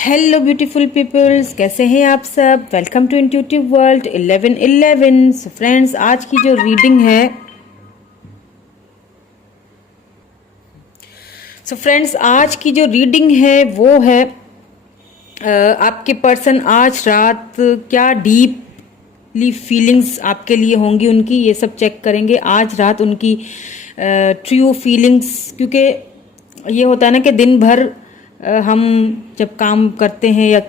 Hello beautiful peoples, कैसे हैं आप सब। Welcome to intuitive world 1111। So friends, आज की जो रीडिंग है वो है आपके पर्सन आज रात क्या डीपली फीलिंग्स आपके लिए होंगी उनकी, ये सब चेक करेंगे आज रात उनकी ट्रू फीलिंग्स। क्योंकि ये होता है ना कि दिन भर हम जब काम करते हैं या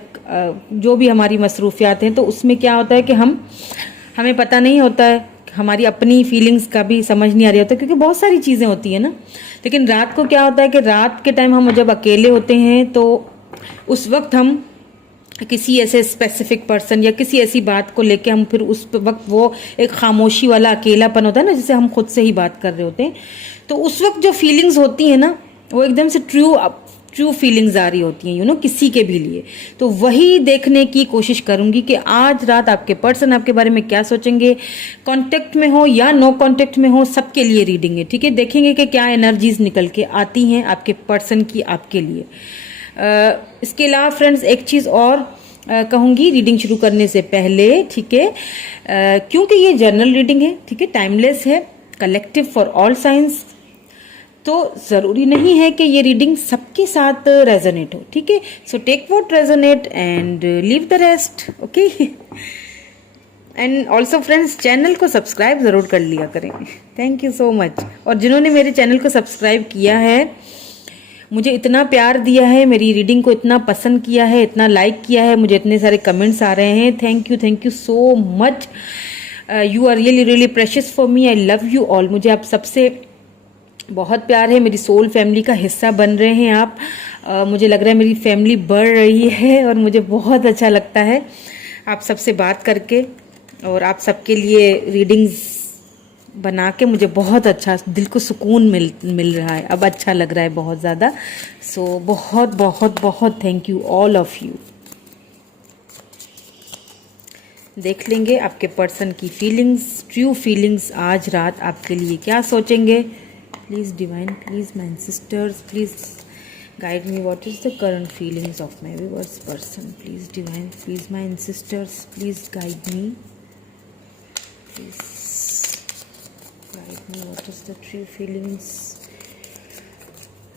जो भी हमारी मसरूफियात हैं, तो उसमें क्या होता है कि हमें पता नहीं होता है, हमारी अपनी फीलिंग्स का भी समझ नहीं आ रही होता, क्योंकि बहुत सारी चीज़ें होती हैं ना। लेकिन रात को क्या होता है कि रात के टाइम हम जब अकेले होते हैं तो उस वक्त हम किसी ऐसे स्पेसिफिक पर्सन या किसी ऐसी बात को लेके हम फिर उस वक्त वो एक खामोशी वाला अकेलापन होता है ना, जिसे हम खुद से ही बात कर रहे होते हैं। तो उस वक्त जो फीलिंग्स होती हैं ना, वो एकदम से ट्रू फीलिंग्स आ रही होती हैं, किसी के भी लिए। तो वही देखने की कोशिश करूंगी कि आज रात आपके पर्सन आपके बारे में क्या सोचेंगे, कांटेक्ट में हो या नो कांटेक्ट में हो, सबके लिए रीडिंग है। ठीक है, देखेंगे कि क्या एनर्जीज निकल के आती हैं आपके पर्सन की आपके लिए। इसके अलावा फ्रेंड्स, एक चीज़ और कहूँगी रीडिंग शुरू करने से पहले, ठीक है, क्योंकि ये जनरल रीडिंग है, ठीक है, टाइमलेस है, कलेक्टिव फॉर ऑल साइंस, तो ज़रूरी नहीं है कि ये रीडिंग सबके साथ रेजोनेट हो। ठीक है, so take what resonate and leave the rest. Okay, and also friends, channel को सब्सक्राइब ज़रूर कर लिया करें। Thank you so much. और जिन्होंने मेरे चैनल को सब्सक्राइब किया है, मुझे इतना प्यार दिया है, मेरी रीडिंग को इतना पसंद किया है, इतना लाइक किया है, मुझे इतने सारे कमेंट्स आ रहे हैं, thank you so much. You are really really precious for me. I love you all. मुझे आप सबसे बहुत प्यार है, मेरी सोल फैमिली का हिस्सा बन रहे हैं आप। मुझे लग रहा है मेरी फैमिली बढ़ रही है और मुझे बहुत अच्छा लगता है आप सबसे बात करके, और आप सबके लिए रीडिंग्स बना के मुझे बहुत अच्छा, दिल को सुकून मिल रहा है, अब अच्छा लग रहा है बहुत ज़्यादा। सो बहुत बहुत बहुत thank you all of you. देख लेंगे आपके पर्सन की फीलिंग्स, ट्रू फीलिंग्स आज रात आपके लिए क्या सोचेंगे। Please divine, please my sister's, please guide me. What is the current feelings of my viewers person. Please divine, please my sister's, please guide me, please guide me. What is the true feelings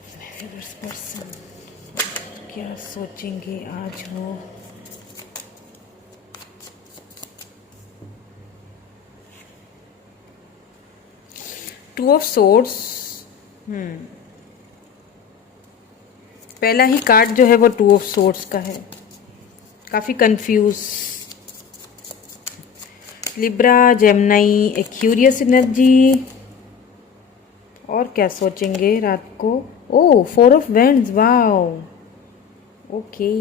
my viewers person, क्या सोचेंगे आज वो। To of swords, पहला ही card जो है वो to of swords का है, काफ़ी confuse. Libra, Gemini, Aquarius energy. और क्या सोचेंगे रात को। Oh, four of wands, wow, okay.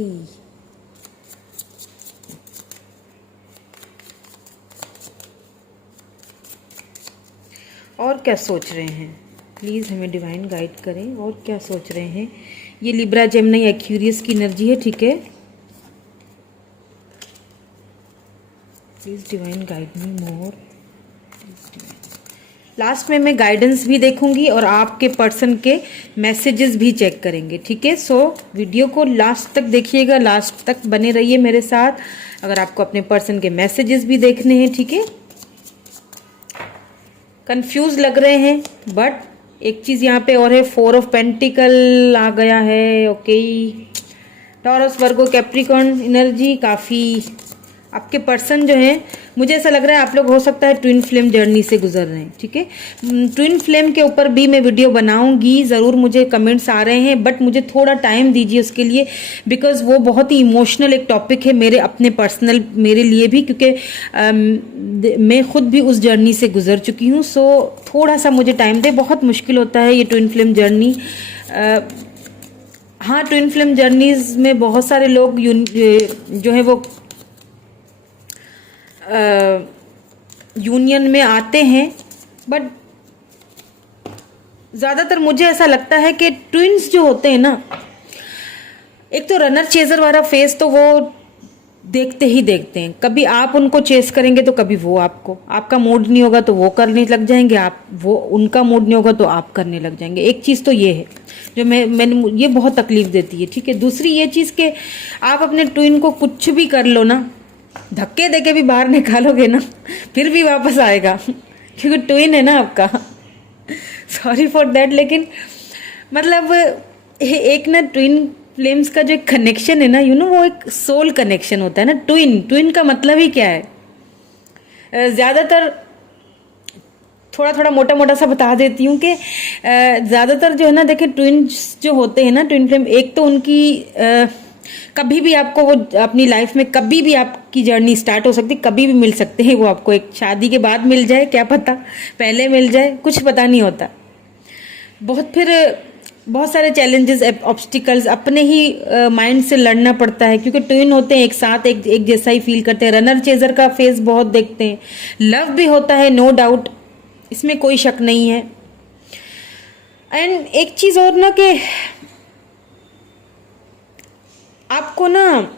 और क्या सोच रहे हैं, प्लीज़ हमें डिवाइन गाइड करें। और क्या सोच रहे हैं ये लिब्रा, जेमिनी, एक्यूरियस की एनर्जी है, ठीक है। Please divine guide me more. Last में मैं गाइडेंस भी देखूंगी और आपके पर्सन के मैसेजेस भी चेक करेंगे, ठीक है। सो वीडियो को लास्ट तक देखिएगा, लास्ट तक बने रहिए मेरे साथ अगर आपको अपने पर्सन के मैसेजेस भी देखने हैं, ठीक है। कंफ्यूज लग रहे हैं, बट एक चीज़ यहाँ पे और है, फोर ऑफ पेंटिकल आ गया है, ओके। टॉरस, वर्गो, कैप्रिकॉर्न एनर्जी काफ़ी। आपके पर्सन जो हैं, मुझे ऐसा लग रहा है आप लोग हो सकता है ट्विन फ्लेम जर्नी से गुजर रहे हैं, ठीक है। ट्विन फ्लेम के ऊपर भी मैं वीडियो बनाऊंगी ज़रूर, मुझे कमेंट्स आ रहे हैं, बट मुझे थोड़ा टाइम दीजिए उसके लिए, बिकॉज वो बहुत ही इमोशनल एक टॉपिक है मेरे अपने पर्सनल, मेरे लिए भी, क्योंकि मैं खुद भी उस जर्नी से गुजर चुकी हूँ। सो थोड़ा सा मुझे टाइम दे, बहुत मुश्किल होता है ये ट्विन फ्लेम जर्नी। हाँ, ट्विन फ्लेम जर्नीज में बहुत सारे लोग जो है वो यूनियन में आते हैं, बट ज़्यादातर मुझे ऐसा लगता है कि ट्विन्स जो होते हैं ना, एक तो रनर चेजर वाला फेस तो वो देखते ही देखते हैं। कभी आप उनको चेस करेंगे तो कभी वो आपको, आपका मूड नहीं होगा तो वो करने लग जाएंगे, आप वो उनका मूड नहीं होगा तो आप करने लग जाएंगे। एक चीज़ तो ये है जो मैंने ये बहुत तकलीफ देती है, ठीक है। दूसरी ये चीज़ कि आप अपने ट्विन को कुछ भी कर लो ना, धक्के देके भी बाहर निकालोगे ना, फिर भी वापस आएगा क्योंकि ट्विन है ना आपका। सॉरी फॉर दैट, लेकिन मतलब एक ना ट्विन फ्लेम्स का जो एक कनेक्शन है ना, वो एक सोल कनेक्शन होता है ना। ट्विन ट्विन का मतलब ही क्या है, ज़्यादातर थोड़ा थोड़ा मोटा मोटा सा बता देती हूँ कि ज़्यादातर जो है ना, देखिए ट्विन्स जो होते हैं ना, ट्विन फ्लेम, एक तो उनकी कभी भी आपको वो अपनी लाइफ में कभी भी आपकी जर्नी स्टार्ट हो सकती, कभी भी मिल सकते हैं वो आपको। एक शादी के बाद मिल जाए क्या पता, पहले मिल जाए, कुछ पता नहीं होता। फिर बहुत सारे चैलेंजेस, ऑब्स्टिकल्स अपने ही माइंड से लड़ना पड़ता है, क्योंकि ट्विन होते हैं, एक साथ एक जैसा ही फील करते हैं। रनर चेजर का फेस बहुत देखते हैं। लव भी होता है, नो डाउट, इसमें कोई शक नहीं है। एंड एक चीज़ और ना कि आपको ना,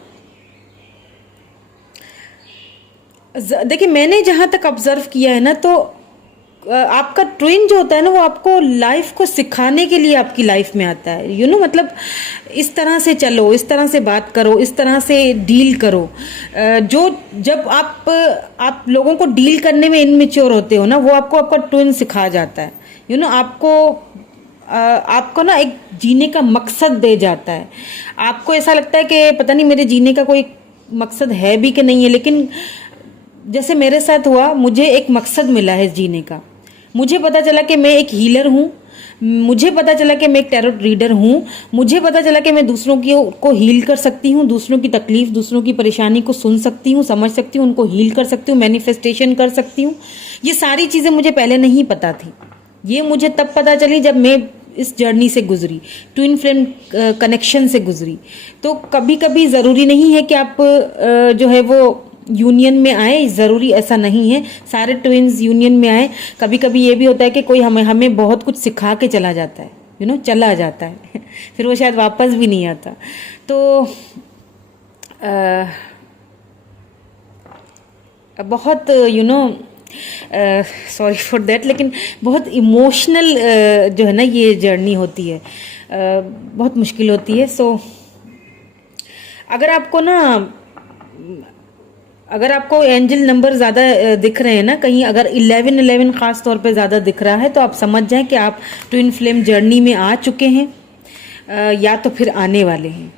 देखिए मैंने जहाँ तक ऑब्जर्व किया है ना, तो आपका ट्विन जो होता है ना, वो आपको लाइफ को सिखाने के लिए आपकी लाइफ में आता है। मतलब इस तरह से चलो, इस तरह से बात करो, इस तरह से डील करो। जो जब आप लोगों को डील करने में इनमेच्योर होते हो ना, वो आपको आपका ट्विन सिखा जाता है। आपको ना एक जीने का मकसद दे जाता है। आपको ऐसा लगता है कि पता नहीं मेरे जीने का कोई मकसद है भी कि नहीं है, लेकिन जैसे मेरे साथ हुआ, मुझे एक मकसद मिला है जीने का। मुझे पता चला कि मैं एक हीलर हूँ, मुझे पता चला कि मैं एक टैरो रीडर हूँ, मुझे पता चला कि मैं दूसरों को हील कर सकती हूँ, दूसरों की तकलीफ, दूसरों की परेशानी को सुन सकती हूँ, समझ सकती हूँ, उनको हील कर सकती हूँ, मैनिफेस्टेशन कर सकती हूँ। ये सारी चीज़ें मुझे पहले नहीं पता थी। ये मुझे तब पता चली जब मैं इस जर्नी से गुजरी, ट्विन फ्लेम कनेक्शन से गुजरी। तो कभी कभी ज़रूरी नहीं है कि आप जो है वो यूनियन में आए, ज़रूरी ऐसा नहीं है सारे ट्विन्स यूनियन में आए। कभी कभी ये भी होता है कि कोई हमें बहुत कुछ सिखा के चला जाता है, चला जाता है फिर वो शायद वापस भी नहीं आता। तो बहुत सॉरी फॉर देट, लेकिन बहुत इमोशनल जो है ना ये जर्नी होती है, बहुत मुश्किल होती है। सो अगर आपको एंजल नंबर ज़्यादा दिख रहे हैं ना कहीं, अगर 11 ख़ास तौर पे ज़्यादा दिख रहा है, तो आप समझ जाएं कि आप ट्विन फ्लेम जर्नी में आ चुके हैं, या तो फिर आने वाले हैं,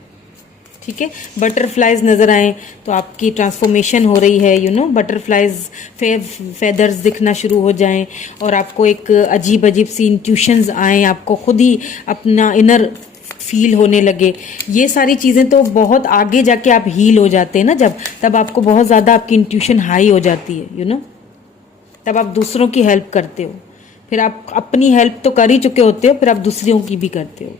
ठीक है। बटरफ्लाइज नज़र आए तो आपकी ट्रांसफॉर्मेशन हो रही है। बटरफ्लाइज फेदर्स दिखना शुरू हो जाएं और आपको एक अजीब अजीब सी इंट्यूशंस आएँ, आपको खुद ही अपना इनर फील होने लगे। ये सारी चीज़ें तो बहुत आगे जाके आप हील हो जाते हैं ना, तब आपको बहुत ज़्यादा आपकी इंट्यूशन हाई हो जाती है। तब आप दूसरों की हेल्प करते हो, फिर आप अपनी हेल्प तो कर ही चुके होते हो, फिर आप दूसरों की भी करते हो।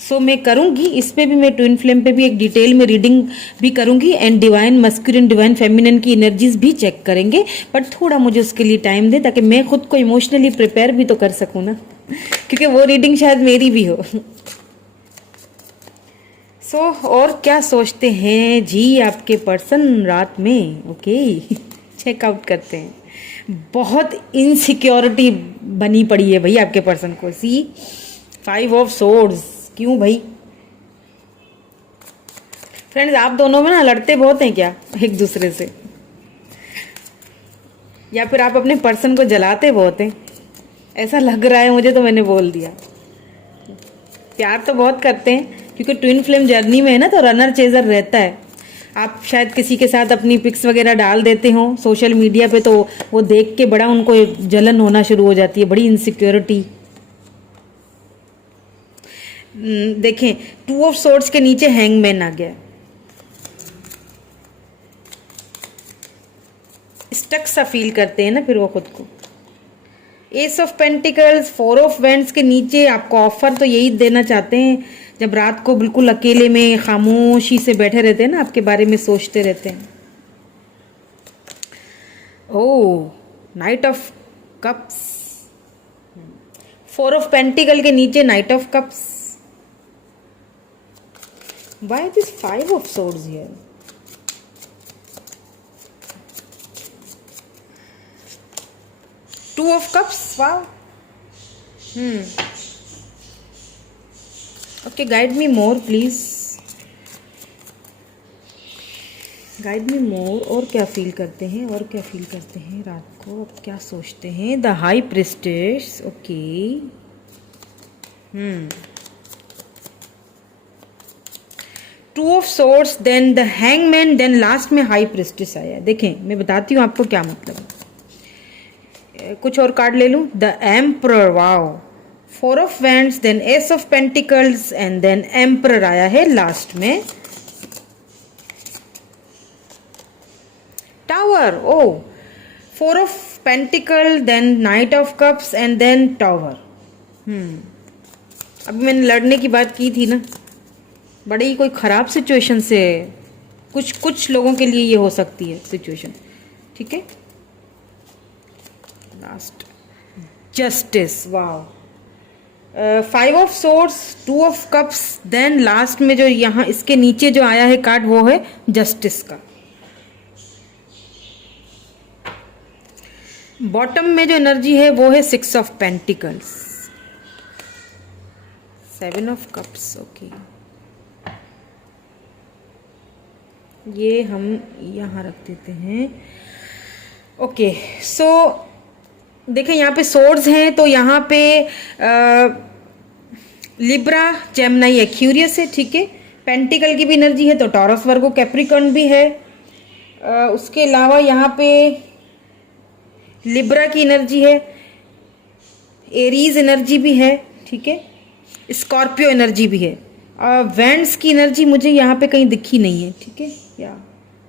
सो मैं करूँगी इस पे भी, मैं ट्विन फ्लेम पे भी एक डिटेल में रीडिंग भी करूँगी, and divine masculine divine feminine की एनर्जीज भी चेक करेंगे। बट थोड़ा मुझे उसके लिए टाइम दे, ताकि मैं खुद को इमोशनली प्रिपेयर भी तो कर सकूँ ना, क्योंकि वो रीडिंग शायद मेरी भी हो। सो और क्या सोचते हैं जी आपके पर्सन रात में, ओके चेकआउट करते हैं। बहुत इनसिक्योरिटी बनी पड़ी है भाई आपके पर्सन को। सी 5 ऑफ सोर्ड्स, क्यों भाई फ्रेंड्स, आप दोनों में ना लड़ते बहुत हैं क्या एक दूसरे से, या फिर आप अपने पर्सन को जलाते बहुत हैं? ऐसा लग रहा है मुझे, तो मैंने बोल दिया। प्यार तो बहुत करते हैं, क्योंकि ट्विन फ्लेम जर्नी में है ना, तो रनर चेजर रहता है। आप शायद किसी के साथ अपनी पिक्स वगैरह डाल देते हो सोशल मीडिया पे, तो वो देख के बड़ा उनको जलन होना शुरू हो जाती है, बड़ी इनसिक्योरिटी। देखें 2 ऑफ सोर्ड्स के नीचे हैंगमैन आ गया, स्टक सा फील करते हैं ना फिर वो खुद को। S of pentacles, 4 of vents के नीचे आपको ऑफर तो यही देना चाहते हैं, जब रात को बिल्कुल अकेले में खामोशी से बैठे रहते हैं ना, आपके बारे में सोचते रहते हैं। Oh, knight of cups, 4 of pentacle के नीचे knight of cups. Why this 5 of swords here? Two of cups, wow. Okay, guide me more please, guide me more. और क्या फील करते हैं, और क्या फील करते हैं रात को, अब क्या सोचते हैं। The high priestess, okay. Two of swords, then the hangman, then last में हाई प्रिस्टेस आया। देखें, मैं बताती हूँ आपको क्या मतलब है। कुछ और कार्ड ले लूँ। The emperor, wow. Four of wands, then ace of pentacles and then emperor आया है लास्ट में। Tower, oh, four of pentacle, then knight of cups and then tower. अभी मैंने लड़ने की बात की थी ना, बड़ी ही कोई ख़राब सिचुएशन से कुछ लोगों के लिए ये हो सकती है सिचुएशन, ठीक है। Last justice, wow. Five of swords, two of cups, then last में जो यहाँ इसके नीचे जो आया है कार्ड वो है जस्टिस का। बॉटम में जो एनर्जी है वो है six of pentacles, seven of cups, okay. ये हम यहाँ रख देते हैं, ओके। सो देखें, यहाँ पे सोर्ड्स हैं तो यहाँ पे लिब्रा, जेमिनी, एक्यूरियस है, ठीक है। पेंटिकल की भी एनर्जी है तो टॉरस, वर्गो, कैप्रिकॉर्न भी है। उसके अलावा यहाँ पे लिब्रा की एनर्जी है, एरीज एनर्जी भी है, ठीक है। स्कॉर्पियो एनर्जी भी है। वैंड्स की एनर्जी मुझे यहाँ पे कहीं दिखी नहीं है, ठीक है। या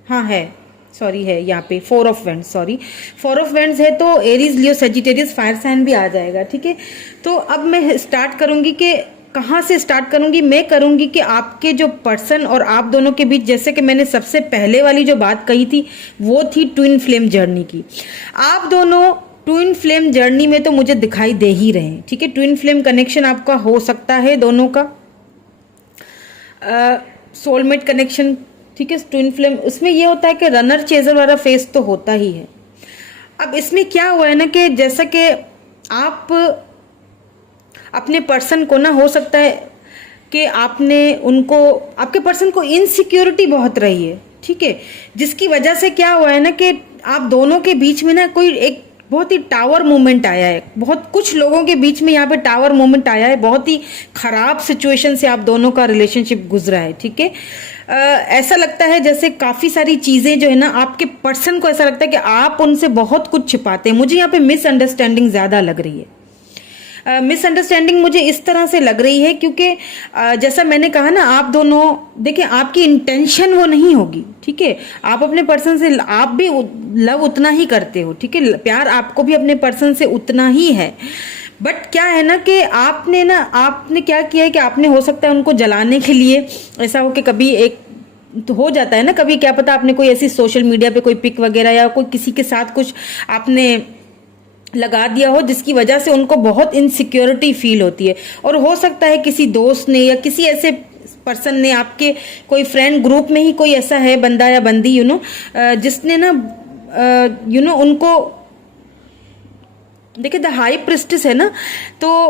हाँ है, सॉरी है यहाँ पे four of wands, sorry four of wands है तो एरीज, लियो, सेजिटेरियस, फायर साइन भी आ जाएगा, ठीक है। तो अब मैं स्टार्ट करूँगी कि कहाँ से स्टार्ट करूँगी। मैं करूँगी कि आपके जो पर्सन और आप दोनों के बीच, जैसे कि मैंने सबसे पहले वाली जो बात कही थी वो थी ट्विन फ्लेम जर्नी की। आप दोनों ट्विन फ्लेम जर्नी में तो मुझे दिखाई दे ही रहे हैं, ठीक है। ट्विन फ्लेम कनेक्शन आपका हो सकता है दोनों का, सोलमेट कनेक्शन, ठीक है। ट्विन फ्लेम उसमें ये होता है कि रनर चेजर वाला फेस तो होता ही है। अब इसमें क्या हुआ है ना कि जैसा कि आप अपने पर्सन को ना, हो सकता है कि आपने उनको, आपके पर्सन को इनसिक्योरिटी बहुत रही है, ठीक है। जिसकी वजह से क्या हुआ है ना कि आप दोनों के बीच में ना कोई एक बहुत ही टावर मोमेंट आया है। बहुत कुछ लोगों के बीच में यहाँ पे टावर मोमेंट आया है। बहुत ही खराब सिचुएशन से आप दोनों का रिलेशनशिप गुजरा है, ठीक है। ऐसा लगता है जैसे काफ़ी सारी चीज़ें जो है ना, आपके पर्सन को ऐसा लगता है कि आप उनसे बहुत कुछ छिपाते हैं। मुझे यहाँ पे मिसअंडरस्टैंडिंग ज़्यादा लग रही है। मिसअंडरस्टैंडिंग मुझे इस तरह से लग रही है क्योंकि जैसा मैंने कहा ना, आप दोनों देखिए, आपकी इंटेंशन वो नहीं होगी, ठीक है। आप अपने पर्सन से, आप भी लव उतना ही करते हो, ठीक है। प्यार आपको भी अपने पर्सन से उतना ही है। बट क्या है ना कि आपने क्या किया है कि आपने, हो सकता है उनको जलाने के लिए, ऐसा हो कि कभी एक तो हो जाता है ना, कभी क्या पता आपने कोई ऐसी सोशल मीडिया पे कोई पिक वगैरह या कोई किसी के साथ कुछ आपने लगा दिया हो जिसकी वजह से उनको बहुत इनसिक्योरिटी फील होती है। और हो सकता है किसी दोस्त ने या किसी ऐसे पर्सन ने, आपके कोई फ्रेंड ग्रुप में ही कोई ऐसा है बंदा या बंदी, जिसने ना उनको, देखिए द हाई प्रिस्टेस है ना, तो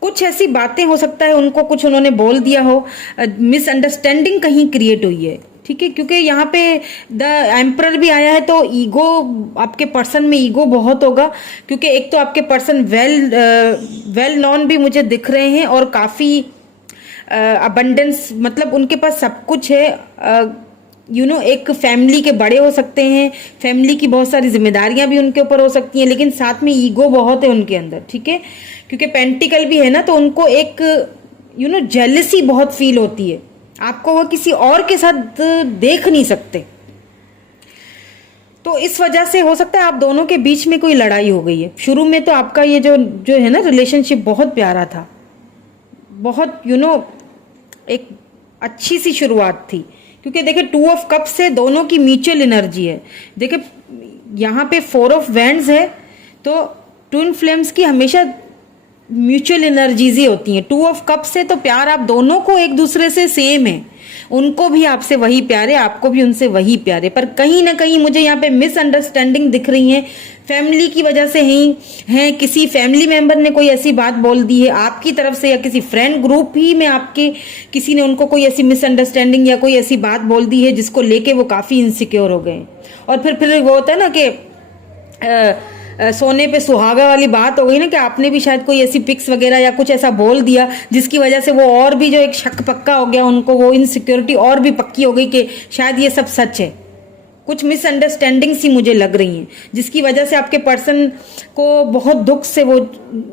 कुछ ऐसी बातें हो सकता है उनको कुछ उन्होंने बोल दिया हो, मिसअंडरस्टैंडिंग कहीं क्रिएट हुई है, ठीक है। क्योंकि यहाँ पे द एम्परर भी आया है तो ईगो, आपके पर्सन में ईगो बहुत होगा। क्योंकि एक तो आपके पर्सन वेल नॉन भी मुझे दिख रहे हैं और काफ़ी अबंडेंस, मतलब उनके पास सब कुछ है। एक फैमिली के बड़े हो सकते हैं, फैमिली की बहुत सारी जिम्मेदारियां भी उनके ऊपर हो सकती हैं, लेकिन साथ में ईगो बहुत है उनके अंदर, ठीक है। क्योंकि पेंटिकल भी है ना, तो उनको एक जेलसी बहुत फील होती है। आपको वो किसी और के साथ देख नहीं सकते, तो इस वजह से हो सकता है आप दोनों के बीच में कोई लड़ाई हो गई है। शुरू में तो आपका ये जो है ना रिलेशनशिप बहुत प्यारा था, बहुत एक अच्छी सी शुरुआत थी। क्योंकि देखिए टू ऑफ कप से दोनों की म्यूचुअल एनर्जी है। देखिए यहाँ पे फोर ऑफ वैंड्स है, तो ट्विन फ्लेम्स की हमेशा म्यूचुअल एनर्जीज ही होती हैं। 2 ऑफ कप से तो प्यार आप दोनों को एक दूसरे से सेम है, उनको भी आपसे वही प्यार है, आपको भी उनसे वही प्यार है, पर कहीं ना कहीं मुझे यहाँ पे मिसअंडरस्टैंडिंग दिख रही है, फैमिली की वजह से ही है, किसी फैमिली मेंबर ने कोई ऐसी बात बोल दी है आपकी तरफ से, या किसी फ्रेंड ग्रुप ही में आपके किसी ने उनको कोई ऐसी मिसअंडरस्टैंडिंग या कोई ऐसी बात बोल दी है जिसको लेके वो काफ़ी इनसिक्योर हो गए। और फिर वो होता है ना कि सोने पे सुहागा वाली बात हो गई ना, कि आपने भी शायद कोई ऐसी पिक्स वगैरह या कुछ ऐसा बोल दिया जिसकी वजह से वो और भी जो एक शक पक्का हो गया उनको, वो इनसिक्योरिटी और भी पक्की हो गई कि शायद ये सब सच है। कुछ मिसअंडरस्टैंडिंग सी मुझे लग रही हैं जिसकी वजह से आपके पर्सन को बहुत दुख से, वो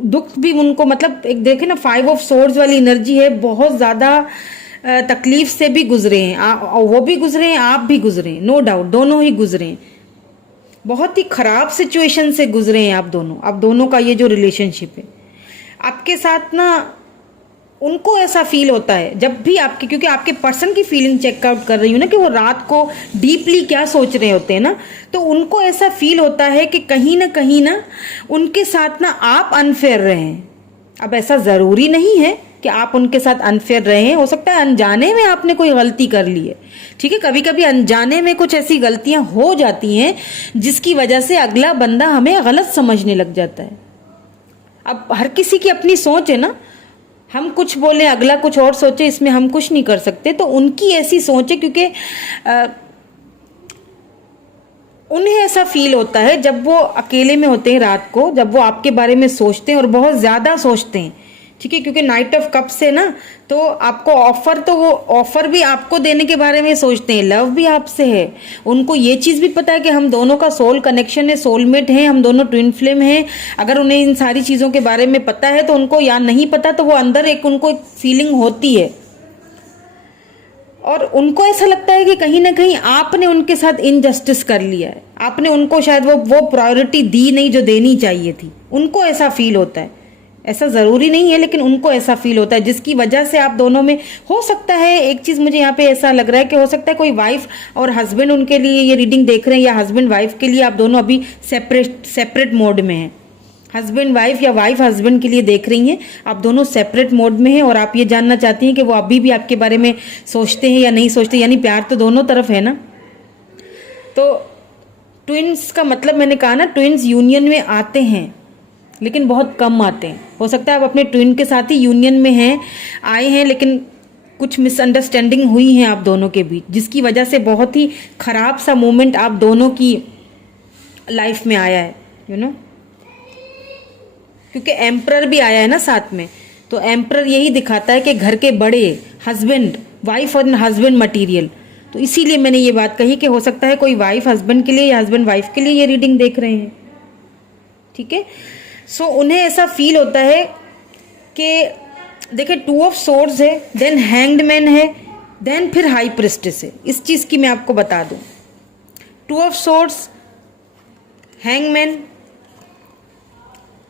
दुख भी उनको, मतलब एक देखे ना 5 ऑफ सोर्ड्स वाली एनर्जी है, बहुत ज़्यादा तकलीफ से भी गुजरे हैं, वो भी गुजरे हैं, आप भी गुजरे हैं, नो डाउट दोनों ही गुजरे हैं, बहुत ही खराब सिचुएशन से गुजरे हैं आप दोनों का ये जो रिलेशनशिप है आपके साथ ना, उनको ऐसा फील होता है जब भी आपके, क्योंकि आपके पर्सन की फीलिंग चेकआउट कर रही हूँ ना कि वो रात को डीपली क्या सोच रहे होते हैं ना, तो उनको ऐसा फील होता है कि कहीं ना उनके साथ ना आप अनफेयर रहे हैं। अब ऐसा ज़रूरी नहीं है कि आप उनके साथ अनफेयर रहे हैं, हो सकता है अनजाने में आपने कोई गलती कर ली है, ठीक है, कभी कभी अनजाने में कुछ ऐसी गलतियां हो जाती हैं जिसकी वजह से अगला बंदा हमें गलत समझने लग जाता है। अब हर किसी की अपनी सोच है ना, हम कुछ बोले अगला कुछ और सोचे, इसमें हम कुछ नहीं कर सकते। तो उनकी ऐसी सोच है क्योंकि उन्हें ऐसा फील होता है जब वो अकेले में होते हैं रात को, जब वो आपके बारे में सोचते हैं और बहुत ज़्यादा सोचते हैं, ठीक है, क्योंकि नाइट ऑफ कप से ना, तो आपको ऑफर, तो वो ऑफर भी आपको देने के बारे में सोचते हैं, लव भी आपसे है, उनको ये चीज़ भी पता है कि हम दोनों का सोल कनेक्शन है, सोलमेट है, हम दोनों ट्विन फ्लेम हैं। अगर उन्हें इन सारी चीज़ों के बारे में पता है तो उनको, या नहीं पता तो वो अंदर एक उनको एक फीलिंग होती है, और उनको ऐसा लगता है कि कहीं ना कहीं आपने उनके साथ इनजस्टिस कर लिया है, आपने उनको शायद वो प्रायोरिटी दी नहीं जो देनी चाहिए थी, उनको ऐसा फील होता है। ऐसा ज़रूरी नहीं है लेकिन उनको ऐसा फील होता है, जिसकी वजह से आप दोनों में हो सकता है, एक चीज़ मुझे यहाँ पे ऐसा लग रहा है कि हो सकता है कोई वाइफ और हस्बैंड उनके लिए ये रीडिंग देख रहे हैं, या हस्बैंड वाइफ के लिए आप दोनों अभी सेपरेट मोड में हैं, हस्बैंड वाइफ या वाइफ हस्बैंड के लिए देख रही हैं, आप दोनों सेपरेट मोड में हैं, और आप ये जानना चाहती हैं कि वो अभी भी आपके बारे में सोचते हैं या नहीं सोचते, यानी प्यार तो दोनों तरफ है ना। तो ट्विंस का मतलब मैंने कहा ना, ट्विंस यूनियन में आते हैं लेकिन बहुत कम आते हैं। हो सकता है आप अपने ट्विन के साथ ही यूनियन में हैं, आए हैं, लेकिन कुछ मिसअंडरस्टैंडिंग हुई है आप दोनों के बीच, जिसकी वजह से बहुत ही खराब सा मोमेंट आप दोनों की लाइफ में आया है, यू नो, क्योंकि एम्परर भी आया है ना साथ में। तो एम्परर यही दिखाता है कि घर के बड़े, हस्बैंड वाइफ और हस्बैंड मटीरियल, तो इसीलिए मैंने ये बात कही कि हो सकता है कोई वाइफ हस्बैंड के लिए या हस्बैंड वाइफ के लिए ये रीडिंग देख रहे हैं, ठीक है। सो उन्हें ऐसा फील होता है कि देखिए 2 ऑफ सोर्ड्स है, देन हैंग्ड मैन है, देन फिर हाई प्रिस्टेस है। इस चीज़ की मैं आपको बता दूं, 2 of swords, hang man,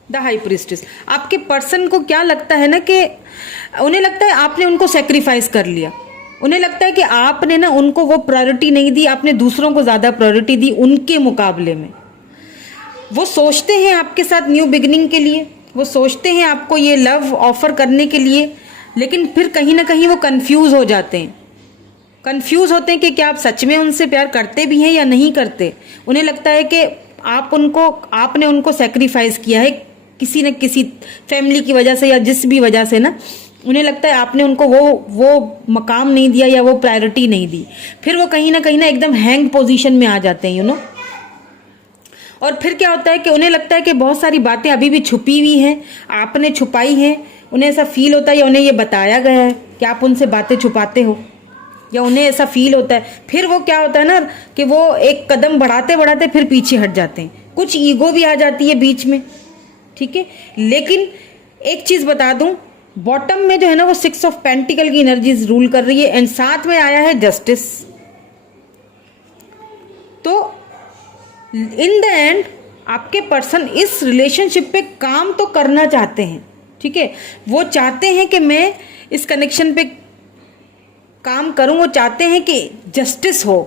the high priestess. आपके पर्सन को क्या लगता है ना कि उन्हें लगता है आपने उनको सेक्रीफाइस कर लिया, उन्हें लगता है कि आपने ना उनको वो प्रायोरिटी नहीं दी, आपने दूसरों को ज़्यादा प्रायोरिटी दी उनके मुकाबले में। वो सोचते हैं आपके साथ न्यू बिगिनिंग के लिए, वो सोचते हैं आपको ये लव ऑफर करने के लिए, लेकिन फिर कहीं ना कहीं वो कंफ्यूज हो जाते हैं, कंफ्यूज होते हैं कि क्या आप सच में उनसे प्यार करते भी हैं या नहीं करते। उन्हें लगता है कि आपने उनको सेक्रीफाइस किया है किसी न किसी फैमिली की वजह से या जिस भी वजह से ना, उन्हें लगता है आपने उनको वो मकाम नहीं दिया या वो प्रायोरिटी नहीं दी। फिर वो कहीं ना एकदम हैंग पोजीशन में आ जाते हैं, यू नो। और फिर क्या होता है कि उन्हें लगता है कि बहुत सारी बातें अभी भी छुपी हुई हैं, आपने छुपाई हैं, उन्हें ऐसा फील होता है या उन्हें ये बताया गया है कि आप उनसे बातें छुपाते हो, या उन्हें ऐसा फील होता है। फिर वो क्या होता है ना कि वो एक कदम बढ़ाते बढ़ाते फिर पीछे हट जाते हैं, कुछ ईगो भी आ जाती है बीच में, ठीक है। लेकिन एक चीज़ बता दूं, बॉटम में जो है ना वो 6 ऑफ पेंटिकल की एनर्जीज रूल कर रही है, एंड साथ में आया है जस्टिस। तो इन द एंड आपके पर्सन इस रिलेशनशिप पे काम तो करना चाहते हैं, ठीक है, वो चाहते हैं कि मैं इस कनेक्शन पे काम करूं, वो चाहते हैं कि जस्टिस हो।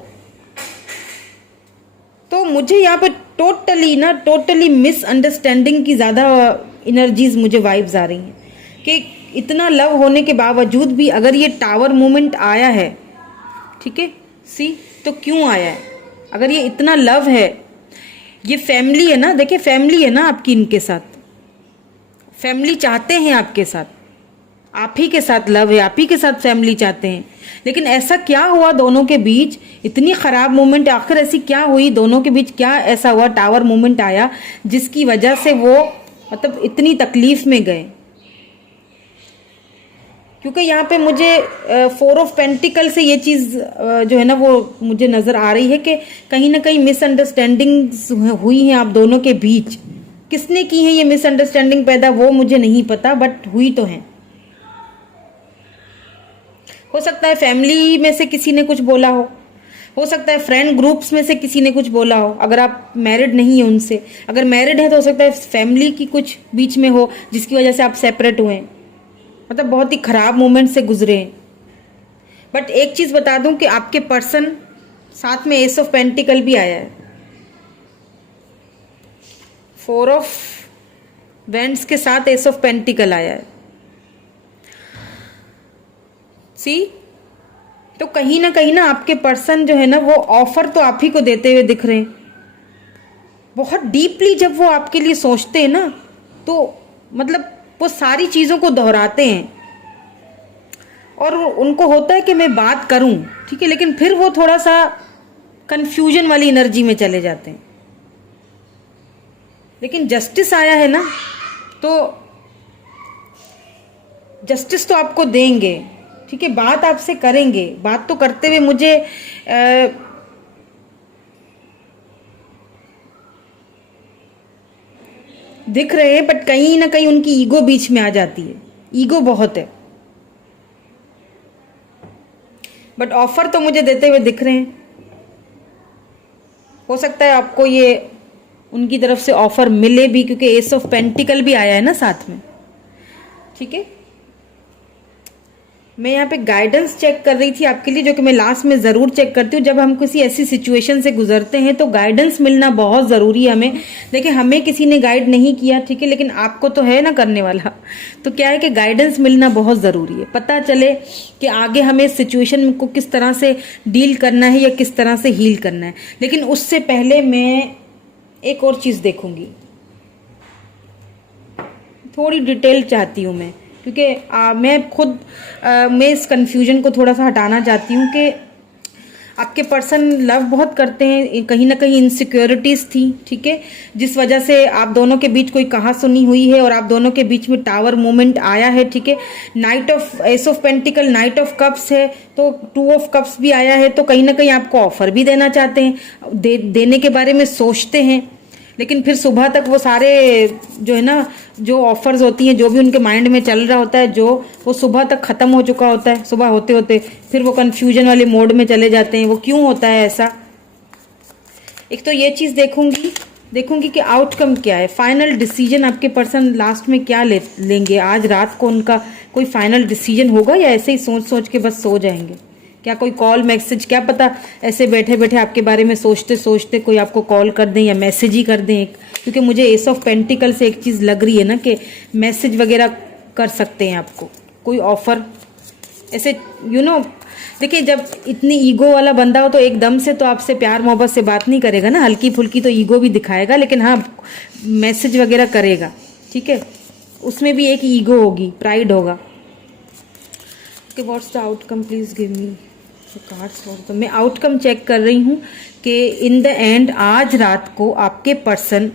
तो मुझे यहाँ पे टोटली मिसअंडरस्टैंडिंग की ज़्यादा एनर्जीज मुझे वाइब्स आ रही हैं कि इतना लव होने के बावजूद भी अगर ये टावर मोमेंट आया है, ठीक है, सी, तो क्यों आया है? अगर ये इतना लव है, ये फैमिली है ना, देखिए फैमिली है ना आपकी, इनके साथ फैमिली चाहते हैं, आपके साथ, आप ही के साथ लव है, आप ही के साथ फैमिली चाहते हैं। लेकिन ऐसा क्या हुआ दोनों के बीच, इतनी खराब मोमेंट आखिर ऐसी क्या हुई दोनों के बीच, क्या ऐसा हुआ, टावर मोमेंट आया जिसकी वजह से वो मतलब इतनी तकलीफ में गए? क्योंकि यहाँ पे मुझे 4 ऑफ पेंटिकल से ये चीज़ जो है ना वो मुझे नज़र आ रही है कि कहीं ना कहीं मिसअंडरस्टैंडिंग्स हुई हैं आप दोनों के बीच। किसने की है ये मिसअंडरस्टैंडिंग पैदा, वो मुझे नहीं पता, बट हुई तो है। हो सकता है फैमिली में से किसी ने कुछ बोला हो सकता है फ्रेंड ग्रुप्स में से किसी ने कुछ बोला हो, अगर आप मैरिड नहीं है उनसे। अगर मैरिड है तो हो सकता है फैमिली की कुछ बीच में हो जिसकी वजह से आप सेपरेट हुए, मतलब बहुत ही खराब मोमेंट से गुजरे हैं। बट एक चीज बता दूं कि आपके पर्सन साथ में एस ऑफ पेंटिकल भी आया है, 4 ऑफ वेंड्स के साथ एस ऑफ पेंटिकल आया है। सी, तो कहीं ना आपके पर्सन जो है ना वो ऑफर तो आप ही को देते हुए दिख रहे हैं। बहुत डीपली जब वो आपके लिए सोचते हैं ना, तो मतलब वो सारी चीज़ों को दोहराते हैं और उनको होता है कि मैं बात करूं, ठीक है, लेकिन फिर वो थोड़ा सा कंफ्यूजन वाली एनर्जी में चले जाते हैं। लेकिन जस्टिस आया है ना, तो जस्टिस तो आपको देंगे, ठीक है, बात आपसे करेंगे। बात तो करते हुए मुझे दिख रहे हैं, बट कहीं ना कहीं उनकी ईगो बीच में आ जाती है, ईगो बहुत है। बट ऑफर तो मुझे देते हुए दिख रहे हैं। हो सकता है आपको ये उनकी तरफ से ऑफर मिले भी, क्योंकि एस ऑफ पेंटिकल भी आया है ना साथ में, ठीक है। मैं यहाँ पे गाइडेंस चेक कर रही थी आपके लिए, जो कि मैं लास्ट में ज़रूर चेक करती हूँ। जब हम किसी ऐसी सिचुएशन से गुजरते हैं तो गाइडेंस मिलना बहुत ज़रूरी है हमें। देखिए हमें किसी ने गाइड नहीं किया, ठीक है, लेकिन आपको तो है ना करने वाला, तो क्या है कि गाइडेंस मिलना बहुत ज़रूरी है। पता चले कि आगे हमें इस सिचुएशन को किस तरह से डील करना है या किस तरह से हील करना है। लेकिन उससे पहले मैं एक और चीज़ देखूंगी, थोड़ी डिटेल चाहती हूँ मैं, क्योंकि मैं खुद मैं इस कन्फ्यूजन को थोड़ा सा हटाना चाहती हूँ कि आपके पर्सन लव बहुत करते हैं, कहीं ना कहीं इनसिक्योरिटीज़ थी, ठीक है, जिस वजह से आप दोनों के बीच कोई कहासुनी हुई है और आप दोनों के बीच में टावर मोमेंट आया है, ठीक है। Night of S of pentacle, night of cups है, तो 2 ऑफ कप्स भी आया है, तो कहीं ना कहीं आपको ऑफर भी देना चाहते हैं, देने के बारे में सोचते हैं, लेकिन फिर सुबह तक वो सारे जो है ना जो ऑफर्स होती हैं, जो भी उनके माइंड में चल रहा होता है, जो वो सुबह तक ख़त्म हो चुका होता है। सुबह होते होते फिर वो कन्फ्यूजन वाले मोड में चले जाते हैं। वो क्यों होता है ऐसा? एक तो ये चीज़ देखूंगी कि आउटकम क्या है, फाइनल डिसीजन आपके पर्सन लास्ट में क्या लेंगे। आज रात को उनका कोई फाइनल डिसीजन होगा या ऐसे ही सोच सोच के बस सो जाएंगे? क्या कोई कॉल मैसेज, क्या पता ऐसे बैठे बैठे आपके बारे में सोचते सोचते कोई आपको कॉल कर दें या मैसेज ही कर दें एक, क्योंकि मुझे एस ऑफ पेंटिकल से एक चीज़ लग रही है ना कि मैसेज वगैरह कर सकते हैं आपको, कोई ऑफर ऐसे देखिए जब इतनी ईगो वाला बंदा हो तो एकदम से तो आपसे प्यार मोहब्बत से बात नहीं करेगा ना, हल्की फुल्की तो ईगो भी दिखाएगा, लेकिन हाँ मैसेज वगैरह करेगा, ठीक है, उसमें भी एक ईगो होगी, प्राइड होगा। Okay, what's the outcome, please give me cards. तो मैं आउटकम चेक कर रही हूँ कि इन द एंड आज रात को आपके पर्सन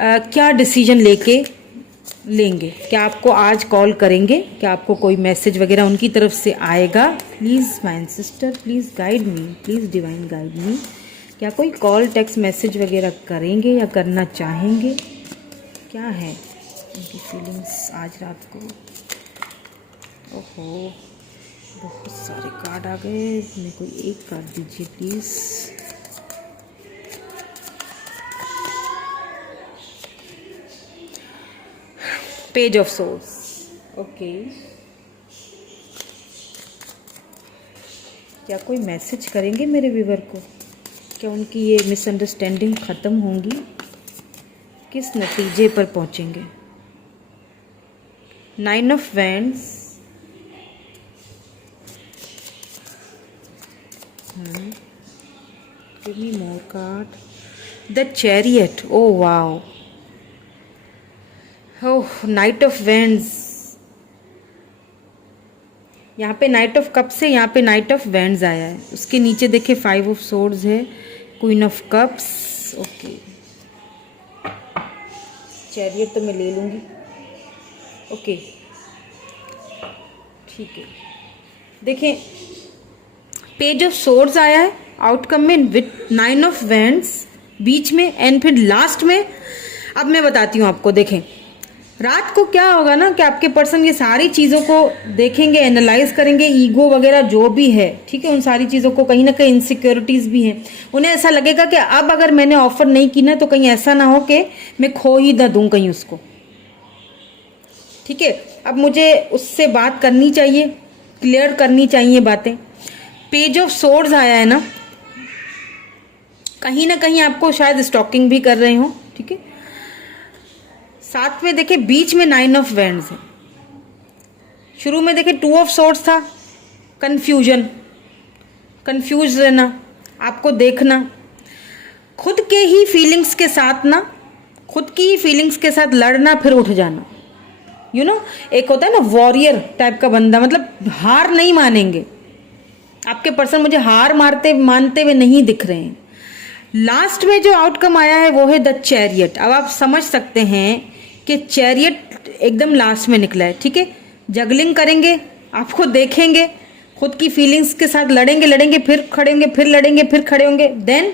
क्या डिसीजन लेंगे। क्या आपको आज कॉल करेंगे? क्या आपको कोई मैसेज वगैरह उनकी तरफ से आएगा? Please my sister, please guide me, please divine guide me. क्या कोई कॉल टेक्स्ट मैसेज वगैरह करेंगे या करना चाहेंगे? क्या है उनकी फीलिंग्स आज रात को? ओहो, बहुत सारे कार्ड आ गए, मेरे को एक कार्ड दीजिए please. Page of source, okay. क्या कोई मैसेज करेंगे मेरे व्यूवर को? क्या उनकी ये मिसअंडरस्टैंडिंग ख़त्म होंगी? किस नतीजे पर पहुंचेंगे? 9 of Wands, give me more card. The Chariot. Oh wow. Oh, Knight of Wands. यहाँ पे नाइट ऑफ कप्स है, यहाँ पे नाइट ऑफ वैंड्स आया है। उसके नीचे देखिए 5 ऑफ सोर्ड्स है, queen of cups. Okay, chariot तो मैं ले लूँगी। ओके ठीक है, देखें पेज ऑफ सोर्ड्स आया है आउटकम में विथ 9 ऑफ वैंड्स बीच में, एंड फिर लास्ट में। अब मैं बताती हूँ आपको, देखें रात को क्या होगा ना कि आपके पर्सन ये सारी चीज़ों को देखेंगे, एनालाइज करेंगे, ईगो वगैरह जो भी है, ठीक है, उन सारी चीज़ों को, कहीं ना कहीं इनसिक्योरिटीज़ भी हैं, उन्हें ऐसा लगेगा कि अब अगर मैंने ऑफर नहीं की ना तो कहीं ऐसा ना हो कि मैं खो ही ना दूँ कहीं उसको। ठीक है, अब मुझे उससे बात करनी चाहिए, क्लियर करनी चाहिए बातें। पेज ऑफ सोर्ड्स आया है ना कहीं आपको शायद स्टॉकिंग भी कर रहे हो। ठीक है, साथ में देखे बीच में 9 ऑफ वैंड्स है। शुरू में देखे 2 ऑफ सोर्ड्स था, कंफ्यूजन, कंफ्यूज रहना, आपको देखना खुद के ही फीलिंग्स के साथ ना, खुद की ही फीलिंग्स के साथ लड़ना, फिर उठ जाना। यू नो, एक होता है ना वॉरियर टाइप का बंदा, मतलब हार नहीं मानेंगे। आपके पर्सन मुझे हार मानते हुए नहीं दिख रहे हैं। लास्ट में जो आउटकम आया है वो है द चैरियट। अब आप समझ सकते हैं कि चैरियट एकदम लास्ट में निकला है। ठीक है, जगलिंग करेंगे, आपको देखेंगे, खुद की फीलिंग्स के साथ लड़ेंगे, फिर खड़ेंगे, फिर लड़ेंगे, फिर खड़े होंगे, देन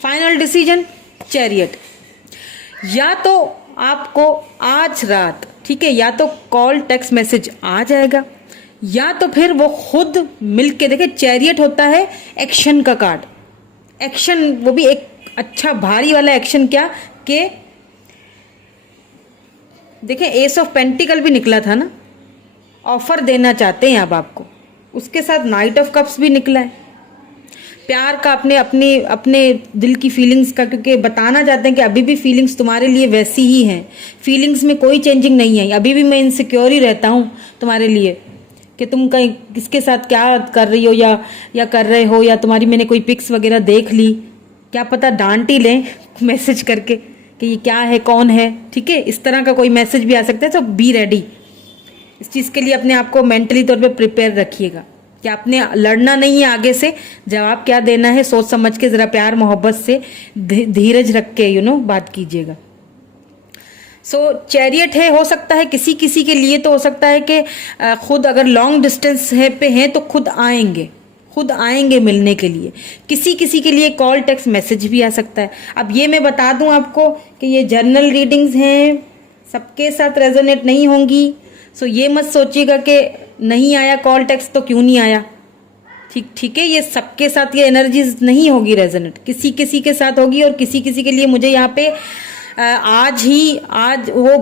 फाइनल डिसीजन चैरियट। या तो आपको आज रात, ठीक है, या तो कॉल टेक्स्ट मैसेज आ जाएगा, या तो फिर वो खुद मिलके, देखे चैरियट होता है एक्शन का कार्ड, एक्शन, वो भी एक अच्छा भारी वाला एक्शन। क्या कि देखें एस ऑफ पेंटिकल भी निकला था ना, ऑफर देना चाहते हैं अब आपको, उसके साथ नाइट ऑफ कप्स भी निकला है, प्यार का, अपने दिल की फीलिंग्स का, क्योंकि बताना चाहते हैं कि अभी भी फीलिंग्स तुम्हारे लिए वैसी ही हैं, फीलिंग्स में कोई चेंजिंग नहीं है, अभी भी मैं इनसिक्योर ही रहता हूँ तुम्हारे लिए कि तुम कहीं किसके साथ क्या कर रही हो या कर रहे हो, या तुम्हारी मैंने कोई पिक्स वगैरह देख ली, क्या पता डांट ही लें मैसेज करके कि ये क्या है, कौन है। ठीक है, इस तरह का कोई मैसेज भी आ सकता है। तो बी रेडी, इस चीज़ के लिए अपने आप को मेंटली तौर पे प्रिपेयर रखिएगा कि आपने लड़ना नहीं है, आगे से जवाब क्या देना है सोच समझ के, ज़रा प्यार मोहब्बत से धीरज रख के बात कीजिएगा। सो चैरियट है, हो सकता है किसी किसी के लिए तो हो सकता है कि खुद अगर लॉन्ग डिस्टेंस पे हैं तो खुद आएंगे मिलने के लिए, किसी किसी के लिए कॉल टेक्स्ट मैसेज भी आ सकता है। अब ये मैं बता दूं आपको कि ये जर्नल रीडिंग्स हैं, सबके साथ रेजोनेट नहीं होंगी। सो ये मत सोचिएगा कि नहीं आया कॉल टेक्स्ट तो क्यों नहीं आया। ठीक है, ये सबके साथ ये एनर्जीज नहीं होगी रेजोनेट, किसी किसी के साथ होगी, और किसी किसी के लिए मुझे यहाँ पे आज वो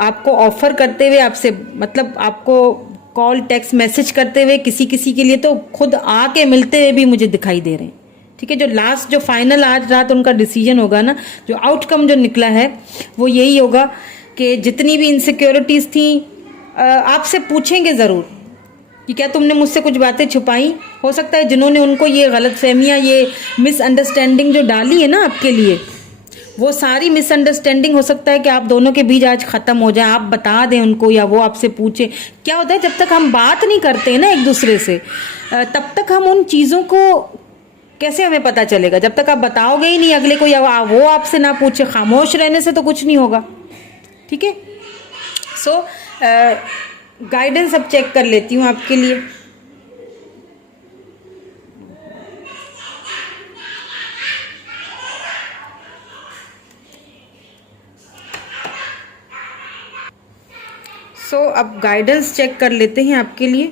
आपको ऑफर करते हुए, आपसे मतलब आपको कॉल टेक्स्ट मैसेज करते हुए, किसी किसी के लिए तो खुद आके मिलते हुए भी मुझे दिखाई दे रहे हैं। ठीक है, जो लास्ट जो फाइनल आज रात उनका डिसीजन होगा ना, जो आउटकम जो निकला है वो यही होगा कि जितनी भी इनसिक्योरिटीज थी आपसे पूछेंगे ज़रूर कि क्या तुमने मुझसे कुछ बातें छुपाई। हो सकता है जिन्होंने उनको ये गलतफहमियां, ये मिसअंडरस्टैंडिंग जो डाली है ना आपके लिए, वो सारी मिसअंडरस्टैंडिंग हो सकता है कि आप दोनों के बीच आज ख़त्म हो जाए, आप बता दें उनको या वो आपसे पूछे। क्या होता है, जब तक हम बात नहीं करते हैं ना एक दूसरे से, तब तक हम उन चीज़ों को कैसे हमें पता चलेगा, जब तक आप बताओगे ही नहीं अगले को, या वो आपसे ना पूछे। खामोश रहने से तो कुछ नहीं होगा। ठीक है, सो गाइडेंस अब चेक कर लेती हूँ आपके लिए। अब गाइडेंस चेक कर लेते हैं आपके लिए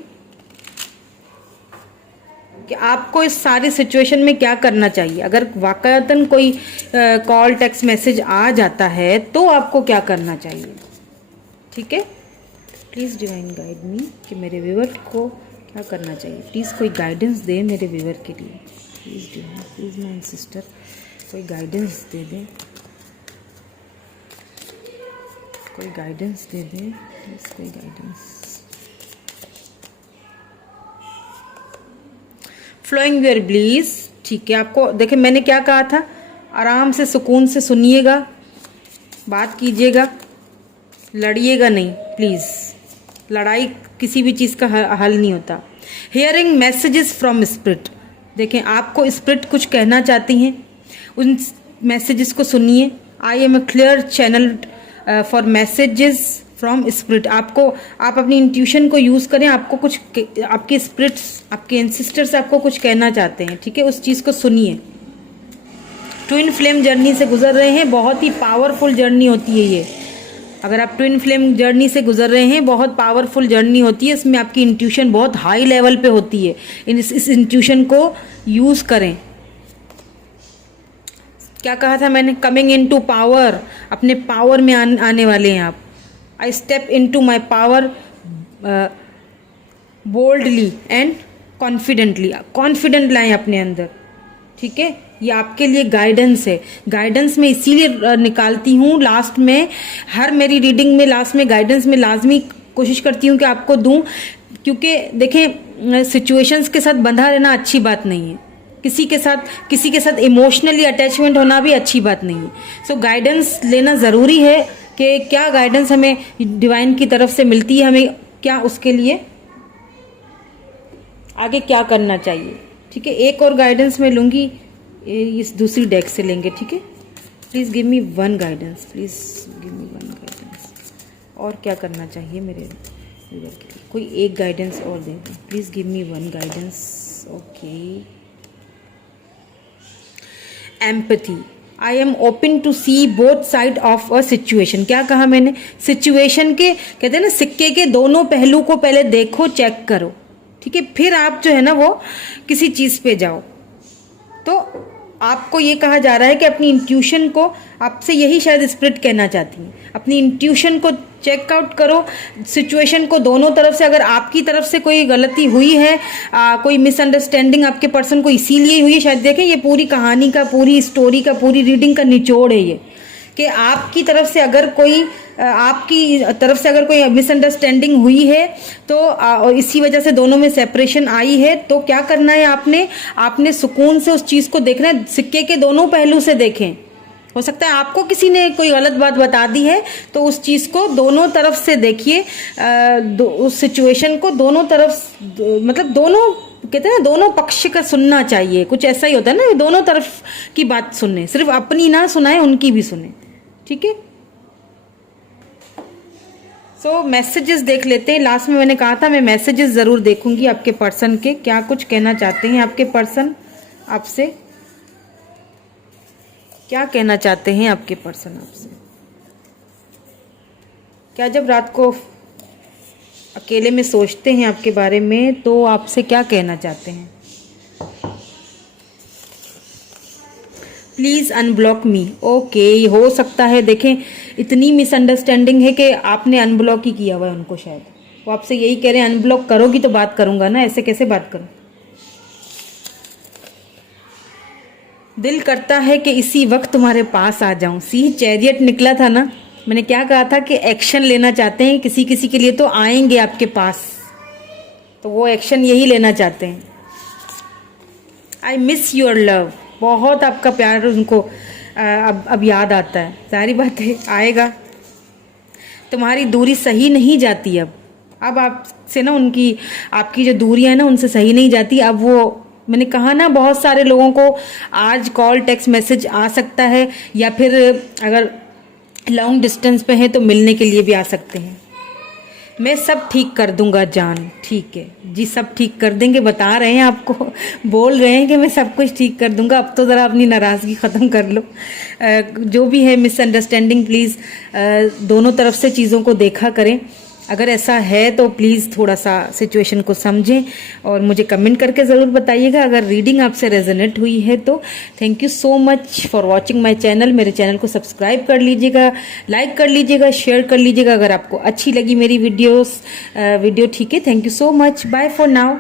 कि आपको इस सारी सिचुएशन में क्या करना चाहिए। अगर वाकईतन कोई कॉल टेक्स्ट मैसेज आ जाता है तो आपको क्या करना चाहिए। ठीक है, प्लीज़ डिवाइन गाइड मी कि मेरे व्यूअर को क्या करना चाहिए। प्लीज़ कोई गाइडेंस दे मेरे व्यूअर के लिए। Please divine, please my sister कोई गाइडेंस दे दें। कोई गाइडेंस दे दें प्लीज, कोई गाइडेंस। फ्लोइंग योर ब्लीज, ठीक है। आपको देखिए मैंने क्या कहा था, आराम से सुकून से सुनिएगा, बात कीजिएगा, लड़िएगा नहीं प्लीज। लड़ाई किसी भी चीज़ का हल नहीं होता। हियरिंग मैसेजेस फ्रॉम स्पिरिट, देखें आपको स्पिरिट कुछ कहना चाहती हैं, उन मैसेजेस को सुनिए। I am a clear channel for messages from spirit. आपको आप अपनी इंट्यूशन को यूज़ करें, आपको कुछ आपके स्पिरिट्स, आपके एंसेस्टर्स आपको कुछ कहना चाहते हैं, ठीक है, उस चीज़ को सुनिए। ट्विन फ्लेम जर्नी से गुजर रहे हैं, बहुत ही पावरफुल जर्नी होती है ये। अगर आप ट्विन फ्लेम जर्नी से गुजर रहे हैं, बहुत पावरफुल जर्नी होती है, इसमें आपकी इंट्यूशन बहुत हाई लेवल पे होती है। इस इंट्यूशन को यूज़ करें। क्या कहा था मैंने, कमिंग इन टू पावर, अपने पावर में आने वाले हैं आप। I step in to my power boldly and confidently, confident लाएं अपने अंदर, ठीक है। ये आपके लिए गाइडेंस है। गाइडेंस मैं इसीलिए निकालती हूँ लास्ट में, हर मेरी रीडिंग में लास्ट में गाइडेंस में लाजमी कोशिश करती हूँ कि आपको दूँ, क्योंकि देखें सिचुएशंस के साथ बंधा रहना अच्छी बात नहीं है, किसी के साथ इमोशनली अटैचमेंट होना भी अच्छी बात नहीं है। सो गाइडेंस लेना ज़रूरी है कि क्या गाइडेंस हमें डिवाइन की तरफ से मिलती है, हमें क्या उसके लिए आगे क्या करना चाहिए, ठीक है। एक और गाइडेंस मैं लूँगी, इस दूसरी डेक से लेंगे, ठीक है। Please give me one guidance, please give me one guidance. और क्या करना चाहिए मेरे के लिए, कोई एक गाइडेंस और दे दें, please give me one guidance. Okay, empathy, I am open to see both side of a situation. क्या कहा मैंने, सिचुएशन के कहते हैं ना, सिक्के के दोनों पहलू को पहले देखो, चेक करो, ठीक है, फिर आप जो है ना वो किसी चीज़ पे जाओ। तो आपको ये कहा जा रहा है कि अपनी इंट्यूशन को, आपसे यही शायद स्पिरिट कहना चाहती हैं, अपनी इंट्यूशन को चेकआउट करो, सिचुएशन को दोनों तरफ से। अगर आपकी तरफ से कोई गलती हुई है, कोई मिसअंडरस्टैंडिंग आपके पर्सन को इसीलिए हुई है शायद, देखें ये पूरी कहानी का, पूरी स्टोरी का, पूरी रीडिंग का निचोड़ है ये, कि आपकी तरफ से अगर कोई मिसअंडरस्टैंडिंग हुई है तो इसी वजह से दोनों में सेपरेशन आई है। तो क्या करना है, आपने सुकून से उस चीज़ को देखना है, सिक्के के दोनों पहलू से देखें। हो सकता है आपको किसी ने कोई गलत बात बता दी है, तो उस चीज़ को दोनों तरफ से देखिए, उस सिचुएशन को दोनों तरफ, मतलब दोनों कहते हैं ना, दोनों पक्ष का सुनना चाहिए, कुछ ऐसा ही होता है ना, दोनों तरफ की बात सुने, सिर्फ अपनी ना सुनाए, उनकी भी सुने, ठीक है। सो मैसेजेस देख लेते हैं। लास्ट में मैंने कहा था मैं मैसेजेस ज़रूर देखूंगी आपके पर्सन के, क्या कुछ कहना चाहते हैं आपके पर्सन आपसे, क्या कहना चाहते हैं आपके पर्सन आपसे। क्या जब रात को अकेले में सोचते हैं आपके बारे में, तो आपसे क्या कहना चाहते हैं। प्लीज़ अनब्लॉक मी, ओके, हो सकता है देखें इतनी मिसअंडरस्टैंडिंग है कि आपने अनब्लॉक ही किया हुआ है उनको, शायद वो आपसे यही कह रहे हैं अनब्लॉक करोगी तो बात करूंगा ना, ऐसे कैसे बात करूं। दिल करता है कि इसी वक्त तुम्हारे पास आ जाऊं। सी चैरियट निकला था ना, मैंने क्या कहा था कि एक्शन लेना चाहते हैं, किसी किसी के लिए तो आएंगे आपके पास, तो वो एक्शन यही लेना चाहते हैं। आई मिस योर लव, बहुत आपका प्यार उनको अब याद आता है, सारी बात है, आएगा। तुम्हारी दूरी सही नहीं जाती अब आपसे ना, उनकी आपकी जो दूरियां है ना उनसे सही नहीं जाती। अब वो मैंने कहा ना, बहुत सारे लोगों को आज कॉल टेक्स्ट मैसेज आ सकता है, या फिर अगर लॉन्ग डिस्टेंस पे है तो मिलने के लिए भी आ सकते हैं। मैं सब ठीक कर दूंगा जान, ठीक है जी, सब ठीक कर देंगे, बता रहे हैं आपको, बोल रहे हैं कि मैं सब कुछ ठीक कर दूंगा। अब तो ज़रा अपनी नाराज़गी ख़त्म कर लो, जो भी है मिसअंडरस्टैंडिंग, प्लीज़ दोनों तरफ से चीज़ों को देखा करें। अगर ऐसा है तो प्लीज़ थोड़ा सा सिचुएशन को समझें और मुझे कमेंट करके ज़रूर बताइएगा। अगर रीडिंग आपसे रेजोनेट हुई है तो thank you so much for watching my channel. मेरे चैनल को सब्सक्राइब कर लीजिएगा, लाइक कर लीजिएगा, शेयर कर लीजिएगा अगर आपको अच्छी लगी मेरी वीडियो, ठीक है। Thank you so much, bye for now.